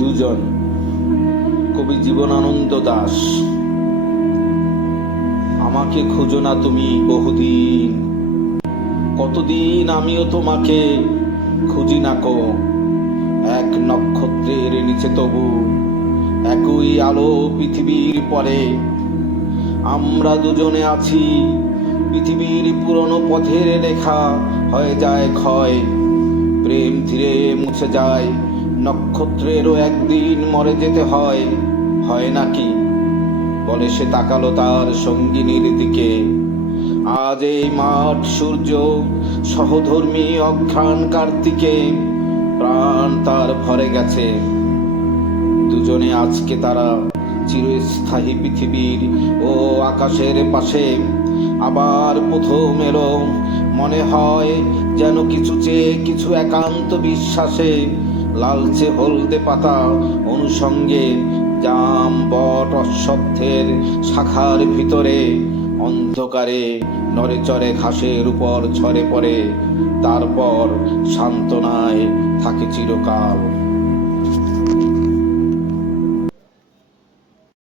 দুজন। কবি জীবনানন্দ দাশ। আমাকে খোঁজো না তুমি বহুদিন, কতদিন আমিও তোমাকে খুঁজি না কো। এক নক্ষত্রের নিচে তবু একই আলো পৃথিবীর পরে। আমরা দুজনে আছি, পৃথিবীর পুরনো পথের লেখা হয়ে যায় ক্ষয়। প্রেম ধীরে মুছে যায়, নক্ষত্রেরও একদিন মরে যেতে হয়। হয় নাকি? বলে সে তাকালো তার সঙ্গিনীর দিকে। আজ এই মাঠ সূর্য সহধর্মী অঘ্রাণ কার্তিকে, প্রাণ তার ভরে গেছে। দুজনে আজকে তারা চিরস্থায়ী পৃথিবীর ও আকাশের পাশে। আবার প্রথম এলো, মনে হয় যেন কিছু চেয়ে কিছু একান্ত বিশ্বাসে। লালচে হলদে পাতা অনুষঙ্গে জাম বট অশ্বত্থের শাখার ভিতরে অন্ধকারে নড়ে চড়ে ঘাসের উপর ঝরে পড়ে। তারপর সান্ত্বনায় থাকে চিরকাল।